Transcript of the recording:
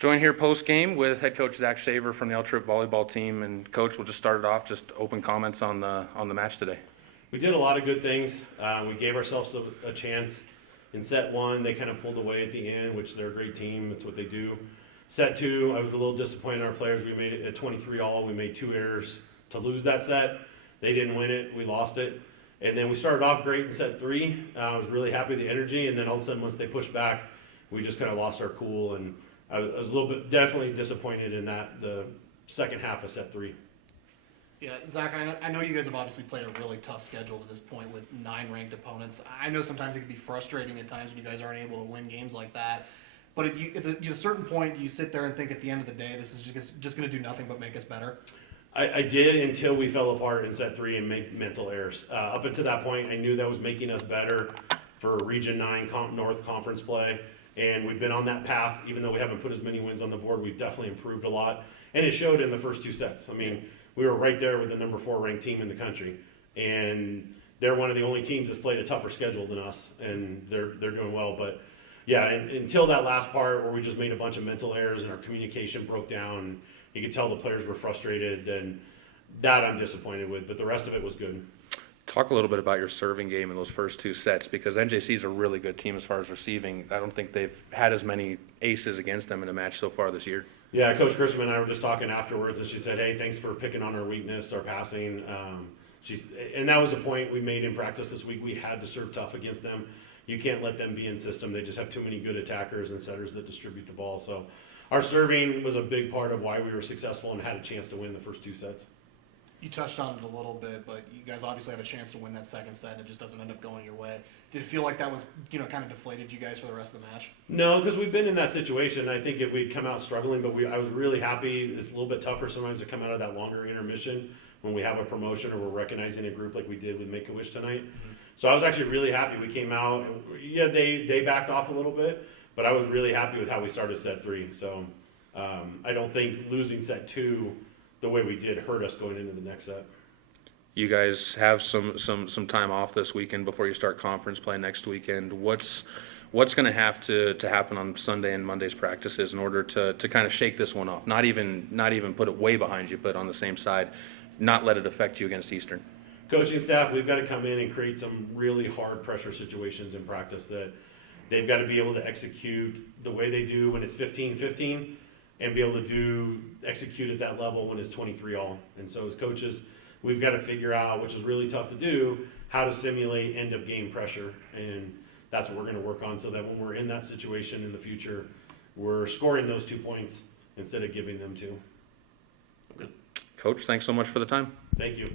Joined here post-game with head coach Zach Shaver from the L-Trip volleyball team. And coach, we'll just start it off, just open comments on the match today. We did a lot of good things. We gave ourselves a chance. In set one, they kind of pulled away at the end, which they're a great team. That's what they do. Set two, I was a little disappointed in our players. We made it at 23 all. We made 2 errors to lose that set. They didn't win it. We lost it. And then we started off great in set three. I was really happy with the energy. And then all of a sudden, once they pushed back, we just kind of lost our cool. And I was a little bit definitely disappointed in the second half of set three. Yeah, Zach, I know you guys have obviously played a really tough schedule to this point with 9 ranked opponents. I know sometimes it can be frustrating at times when you guys aren't able to win games like that. But at a certain point, do you sit there and think at the end of the day, this is just going to do nothing but make us better? I did until we fell apart in set three and made mental errors. Up until that point, I knew that was making us better for Region 9 North Conference play. And we've been on that path. Even though we haven't put as many wins on the board, we've definitely improved a lot. And it showed in the first 2 sets. I mean, we were right there with the number 4 ranked team in the country. And they're one of the only teams that's played a tougher schedule than us. And they're doing well. But yeah, until that last part where we just made a bunch of mental errors and our communication broke down, you could tell the players were frustrated, then that I'm disappointed with. But the rest of it was good. Talk a little bit about your serving game in those first 2 sets, because NJC is a really good team as far as receiving. I don't think they've had as many aces against them in a match so far this year. Yeah, Coach Chrisman and I were just talking afterwards, and she said, hey, thanks for picking on our weakness, our passing. And that was a point we made in practice this week. We had to serve tough against them. You can't let them be in system. They just have too many good attackers and setters that distribute the ball. So our serving was a big part of why we were successful and had a chance to win the first 2 sets. You touched on it a little bit, but you guys obviously have a chance to win that second set, and it just doesn't end up going your way. Did it feel like that was, kind of deflated you guys for the rest of the match? No, because we've been in that situation. I think if we'd come out struggling, but I was really happy. It's a little bit tougher sometimes to come out of that longer intermission when we have a promotion or we're recognizing a group like we did with Make-A-Wish tonight. Mm-hmm. So I was actually really happy we came out. And, yeah, they backed off a little bit, but I was really happy with how we started set 3. So I don't think losing set 2 the way we did hurt us going into the next set. You guys have some time off this weekend before you start conference play next weekend. What's going to have to happen on Sunday and Monday's practices in order to kind of shake this one off? Not even put it way behind you, but on the same side, not let it affect you against Eastern. Coaching staff, we've got to come in and create some really hard pressure situations in practice that they've got to be able to execute the way they do when it's 15-15 and be able to execute at that level when it's 23 all. And so as coaches, we've got to figure out, which is really tough to do, how to simulate end of game pressure. And that's what we're going to work on so that when we're in that situation in the future, we're scoring those 2 points instead of giving them 2. Coach, thanks so much for the time. Thank you.